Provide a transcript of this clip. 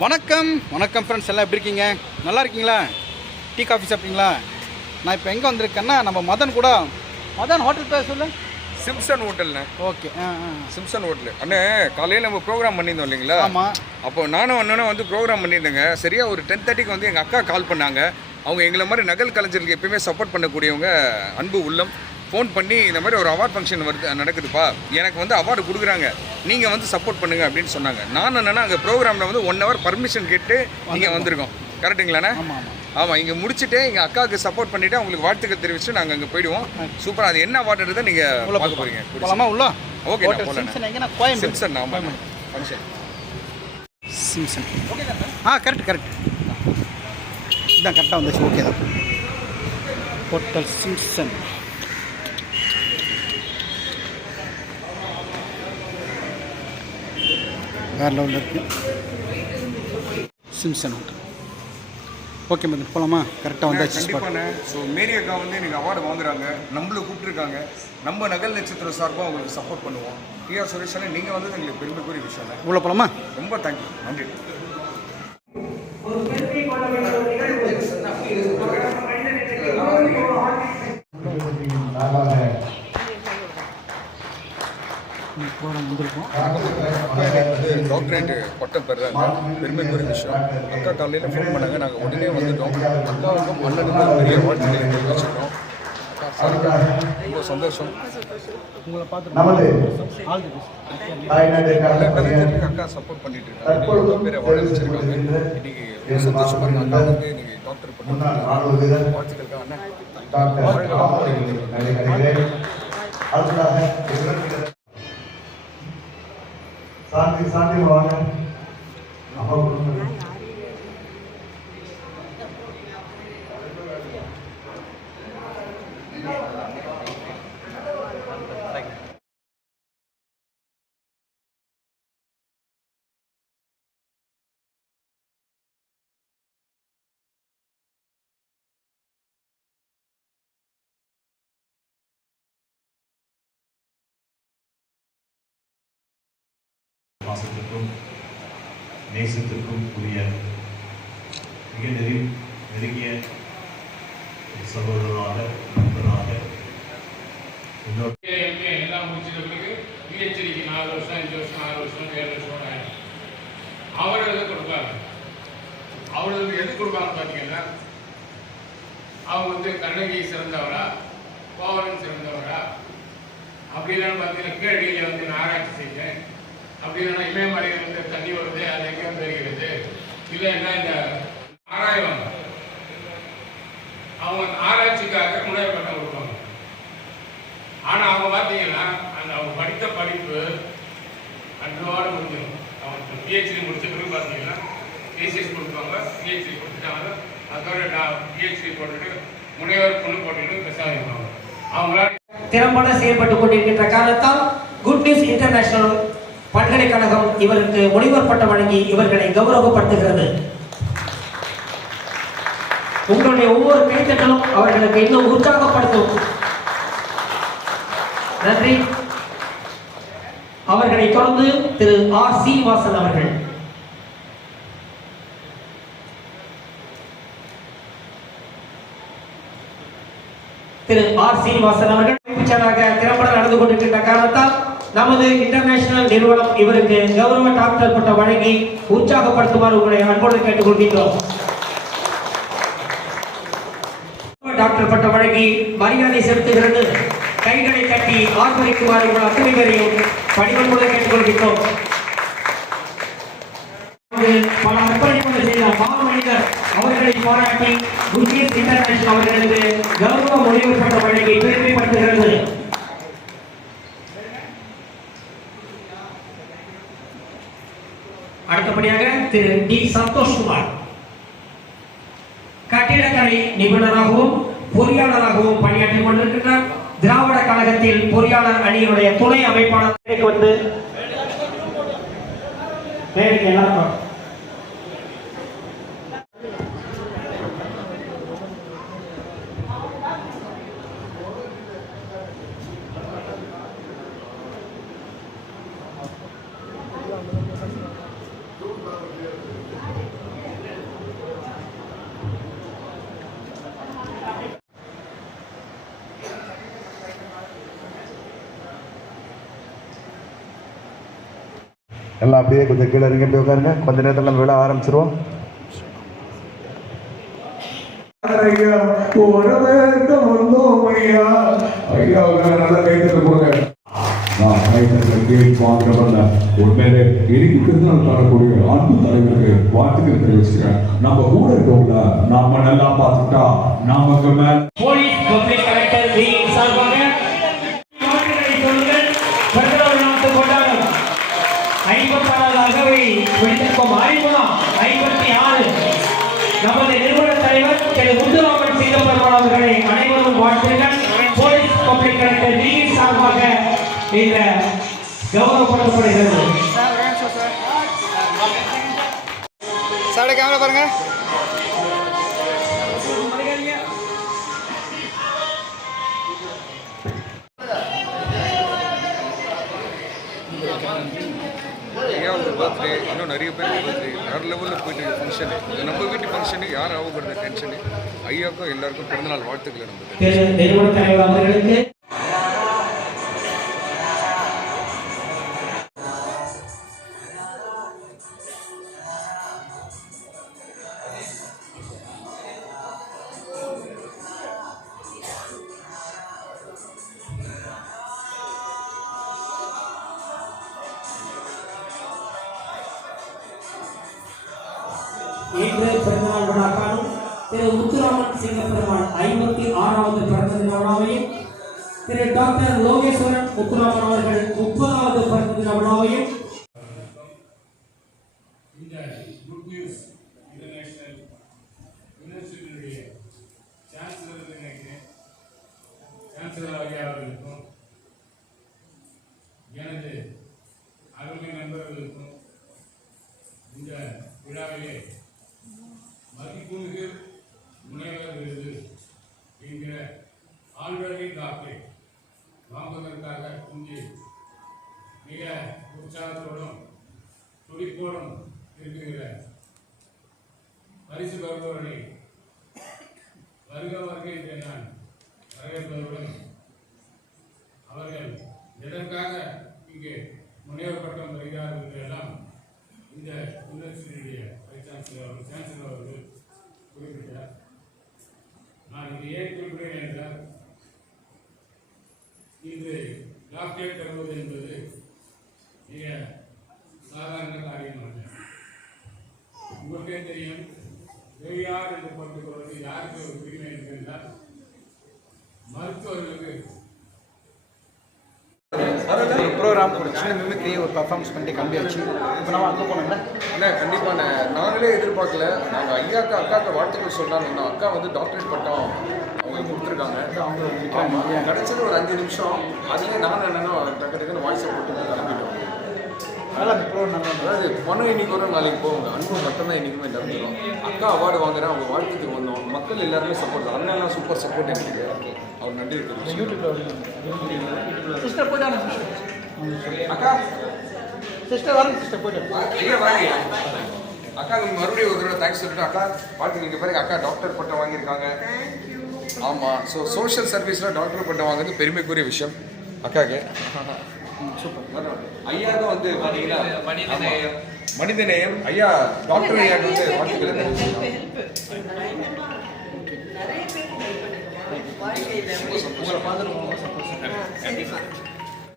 வணக்கம் வணக்கம் ஃப்ரெண்ட்ஸ், எல்லாம் எப்படி இருக்கீங்க? நல்லா இருக்கீங்களா? டீ காஃபி சாப்பிட்டீங்களா? நான் இப்போ எங்கே வந்திருக்கேன்னா, நம்ம மதன் கூட மதன் ஹோட்டல் பேர் சொல்லு. சிம்சன் ஹோட்டல்ண்ணே. ஓகே. சிம்சன் ஹோட்டல் அண்ணே. காலையில் நம்ம ப்ரோக்ராம் பண்ணியிருந்தோம் இல்லைங்களா? ஆமாம். அப்போ நானும் அண்ணனும் வந்து ப்ரோக்ராம் பண்ணியிருந்தேங்க. சரியாக ஒரு 10:30க்கு வந்து எங்கள் அக்கா கால் பண்ணாங்க. அவங்க எங்களை மாதிரி நகல் கலைஞர்களுக்கு எப்பயுமே சப்போர்ட் பண்ணக்கூடியவங்க, அன்பு உள்ளம். ஃபோன் பண்ணி இந்த மாதிரி ஒரு அவார்ட் ஃபங்க்ஷன் நடக்குதுப்பா, எனக்கு வந்து அவார்டு கொடுக்குறாங்க, நீங்கள் வந்து சப்போர்ட் பண்ணுங்கள் அப்படின்னு சொன்னாங்க. நான் என்னென்னா அங்கே ப்ரோக்ராமில் வந்து 1 hour பர்மிஷன் கேட்டு இங்கே வந்திருக்கோம். கரெக்டுங்களாண்ணே? ஆமாம். இங்கே முடிச்சுட்டு எங்கள் அக்காவுக்கு சப்போர்ட் பண்ணிவிட்டு அவங்களுக்கு வாழ்த்துக்கள் தெரிவிச்சுட்டு நாங்கள் அங்கே போயிடுவோம். சூப்பராக. அது என்ன அவார்டுன்றதை நீங்கள் பார்க்க போகிறீங்க. உள்ள ஓகே. சிம்சன். ஆமாம், ஃபங்க்ஷன் சிம்சன். ஓகே. கரெக்ட். இதான் கரெக்டாக வந்துச்சு. ஓகே தான். Hotel Simpson. வேறு லெவலில் இருக்குது சிம்சன் ஹோட்டல். ஓகே மதன், போகலாமா? கரெக்டாக வந்தாச்சு. கண்டிப்பாண்ணே. ஸோ மேரி அக்கா வந்து எனக்கு அவார்டு வாங்குறாங்க, நம்மளை கூப்பிட்டுருக்காங்க. நம்ம நகல் நட்சத்திர சார்பாக உங்களுக்கு சப்போர்ட் பண்ணுவோம். பிஆர் சுரேஷ் அண்ணே, நீங்கள் வந்து எங்களுக்கு பெருமைக்குரிய விஷயம். உள்ள போகலாமா? ரொம்ப தேங்க்யூ, நன்றி. டாக்டரேட் பட்டம் பெறாங்க, பெருமைக்குரிய விஷயம். அக்கா காலையில் ஃபோன் பண்ணாங்க, நாங்கள் உடனே வந்துட்டோம். அக்காவுக்கும் அண்ணனுக்கும் பெரிய வாழ்த்துக்களை தெரிவிச்சிருக்கோம். ரொம்ப சந்தோஷம். உங்களை பார்த்து அக்கா சப்போர்ட் பண்ணிட்டு இருக்காங்க. எவ்வளோ பேரை வாழ வச்சிருக்காங்க. இன்னைக்கு சந்தோஷமாக இருக்கு. அக்காவுக்கு இன்னைக்கு டாக்டர் பட்டம் வாழ்த்துக்களுக்கு அண்ணன். சாந்தி வாங்க. பாசத்திற்கும் நேசத்திற்கும் உரிய மிக நெருங்கிய சகோதரராக, நண்பராக, எல்லாம் முடிச்சிட்ட பிறகு பிஹெச்டிக்கு 4 வருஷம், 5 வருஷம், 6 வருஷம், 7 வருஷம் ஆயிடும். அவர்களுக்கு கொடுப்பாங்க. அவர்களுக்கு எது கொடுப்பாங்க பார்த்தீங்கன்னா, அவங்க வந்து கண்ணகி சிறந்தவரா, கோவலன் சிறந்தவரா, அப்படிலாம் பார்த்தீங்கன்னா கீழடியில் வந்து நான் ஆராய்ச்சி செஞ்சேன், அப்படின்னா இமயமலையில் வந்து தண்ணி வருது, அது எங்கேயும் தெரிகிறது இல்லைன்னா இந்த ஆராய்வாங்க. அவங்க ஆராய்ச்சிக்காக முனைவர் பட்டம் கொடுப்பாங்க. ஆனால் அவங்க பார்த்தீங்கன்னா அந்த அவங்க படித்த படிப்பு அன்றோடு முடிஞ்சிடும். அவங்க பிஹெச்டி முடிச்ச பிறகு பார்த்தீங்கன்னா டிசிஎஸ் கொடுப்பாங்க. பிஹெச்டி கொடுத்துட்டாங்க, அதோட பிஹெச்டி போட்டுட்டு முனைவர் பொண்ணு போட்டுட்டு பெருசாக அவங்களால திறம்பட செயல்பட்டுக் கொண்டிருக்கின்ற காரணத்தால் குட் நியூஸ் இன்டர்நேஷனல் பல்கலைக்கழகம் இவருக்கு முனைவர் பட்டம் வழங்கி இவர்களை கௌரவப்படுத்துகிறது. உங்களுடைய ஒவ்வொரு கைத்தட்டலும் அவர்களுக்கு இன்னும் உற்சாகப்படுத்தும். நன்றி. அவர்களை தொடர்ந்து திரு ஆர் சீனிவாசன் அவர்கள். திரு ஆர் சீனிவாசன் அவர்கள் திறம்பட நடந்து கொண்டிருக்கின்ற காரணத்தால் நமது இன்டர்நேஷனல் நிறுவனம் இவருக்கு கௌரவ டாக்டர் பட்டம் வழங்கி உற்சாகப்படுத்துமாறு உங்களை அன்போடு கேட்டுக்கொள்கின்றோம். டாக்டர் பட்டம் வழங்கி மரியாதை செலுத்துகிறது. கைகளை தட்டி ஆர்ப்பரிக்குமாறு உங்கள் அத்தனை பேரையும் பணிவன்போடு கேட்டுக்கொள்கின்றோம். பல அர்ப்பணிப்புகள் செய்த மாமனிதர் அவர்களை பாராட்டி குட் நியூஸ் இன்டர்நேஷனல் அவர்களுக்கு கௌரவ முனைவர் பட்டம் வழங்கி பெருமைப்படுத்துகிறது. அடுத்தபடியாக திரு டி சந்தோஷ்குமார் கட்டிடக்கலை நிபுணராகவும் பொறியாளராகவும் பணியாற்றிக் கொண்டிருக்கிறார். திராவிட கழகத்தில் பொறியாளர் அணியினுடைய துணை அமைப்பாளர் வந்து எல்லாரும் எல்லாம் அப்படியே கொஞ்சம் கீழே இறங்கி போய் உட்காருங்க. கொஞ்ச நேரத்தில் நம்ம விழா ஆரம்பிச்சிருவோம். ஐயா ஒரு வேட்டம் வந்தோம் ஐயா ஐயா நல்ல கைத்தல் போங்க. நான் கைத்தல் கேட் வாங்குறவல்ல உண்மையிலே எனக்கு நான் தரக்கூடிய அன்பு தலைவருக்கு வாழ்த்துக்கள் தெரிவிச்சுக்கிறேன். நம்ம கூட இருக்கவங்கள நாம நல்லா பார்த்துட்டா நமக்கு மேல போலீஸ் பப்ளிக் கலெக்டர் வி சார்பாக நாட்டுகளை சொல்லுங்கள் பெருநாள் நாட்டு கொண்டாடும் 56ஆகவே பிடித்திருக்கும் அறிமுகம் 56 நமது நிறுவன தலைவர் திரு முத்துராமன் சிங்கப்பெருமாள் அவர்களை அனைவரும் வாழ்த்துங்கள். போலீஸ் பப்ளிக் கலெக்டர் வி சார்பாக இந்த கௌரவப்படுத்தப்படுகிறது. சார் கேமரா பாருங்க. ஐயாவோட பர்த்டே இன்னும் நிறைய பேருக்கு பர்த்டே வேறு லெவலில் போயிட்டு ஃபங்க்ஷனு நம்ம வீட்டு ஃபங்க்ஷனு யார் ஆகப்படுற டென்ஷனு ஐயாவுக்கும் எல்லாருக்கும் பிறந்தநாள் வாழ்த்துக்களை நம்ம நிறுவன தலைவர் அவர்களுக்கு இன்று பிறந்தநாள் விழா காணும் திரு முத்துராமன் சிங்கப்பெருமாள் 56வது பிறந்த தின விழாவையும் திரு டாக்டர் லோகேஸ்வரன் முத்துராமன் அவர்கள் 30வது பிறந்த தின விழாவையும் இந்த குட் நியூஸ் இன்டர்நேஷனல் யூனிவர்சிட்டியுடைய சான்சலர் நினைக்கிறேன் சான்சலர் ஐயா அவர்களுக்கும் எனது அருமை நண்பர்களுக்கும் இந்த விழாவிலே மதிப்புமிகு முனைவர் விருது என்கிற ஆல்ரெடி டாக்டரேட் வாங்குவதற்காக இங்கே மிக உற்சாகத்தோடும் துடிப்போடும் இருக்கிற பரிசு பெறுபவர்களை வருக என்று நான் வரவேற்பதுடன் அவர்கள் எதற்காக இங்கே முனைவர் பட்டம் பெறுகிறார்கள் என்றெல்லாம் இந்த யூனிவர்சிட்டியுடைய வைஸ் சான்சலர் அவர்கள் குறிப்பிட்டார். நான் இது ஏன் குறிப்பிடுகிறேன் என்றால் இது டாக்டரேட் பெறுவது என்பது மிக சாதாரண காரியம் அல்ல. உங்களுக்கே தெரியும், வேறு என்று போட்டுக்கொள்வது யாருக்கு ஒரு உரிமை என்றால் மருத்துவர்களுக்கு ஒரு ப்ரோக்ராம் ஒரு சின்ன மிமிக்ரி ஒரு பர்ஃபார்மன்ஸ் பண்ணிட்டு கிளம்பியாச்சு. இப்போ நம்ம அங்கே போனோம்ல இல்லை கண்டிப்பாக நாங்களே எதிர்பார்க்கல. நாங்கள் அக்காவுக்கு வாழ்த்துக்கள் சொல்லலாம்னு அக்கா வந்து டாக்டரேட் பட்டம் அவங்களுக்கு கொடுத்துருக்காங்க. அவங்க கிடைச்சது ஒரு 5 நிமிஷம். அதுலேயே நான் என்னென்னா டக்குன்னு வாய்ஸை போட்டு கிளம்பிட்டோம். நல்லா அந்த ப்ரோக்ராம் நல்லா அதாவது பணம் இன்னைக்கு வரும் நாளைக்கு போவாங்க, அன்பு மட்டும்தான் இன்றைக்குமே நடந்துடும். அக்கா அவார்டு வாங்குறேன், அவங்க வாழ்த்துக்கு வந்தோம். மக்கள் எல்லாருமே சப்போர்ட் தான். அண்ணெல்லாம் சூப்பர் சப்போர்ட் எனக்கு. அவர் நன்றி இருக்குது. யூடியூப்ல சிஸ்டர் போயிட்டு அக்கா சிஸ்டர் வரேன் சிஸ்டர் போயிட்டு ஐயா வாங்க. அக்காவுக்கு மறுபடியும் ஒரு தடவை தேங்க்ஸ் சொல்லிட்டு அக்கா வாழ்த்து. நீங்கள் பாருங்க, அக்கா டாக்டர் பட்டம் வாங்கியிருக்காங்க. ஆமாம், ஸோ சோஷியல் சர்வீஸில் டாக்டர் பட்டம் வாங்குறது பெருமைக்குரிய விஷயம் அக்காவுக்கு. சூப்பர். ஐயாவுக்கும் வந்து பார்த்தீங்கன்னா மனிதநேயம் ஐயா டாக்டர் ஐயாவுக்கு வந்து வாழ்த்துக்களை உங்களை பார்த்துட்டு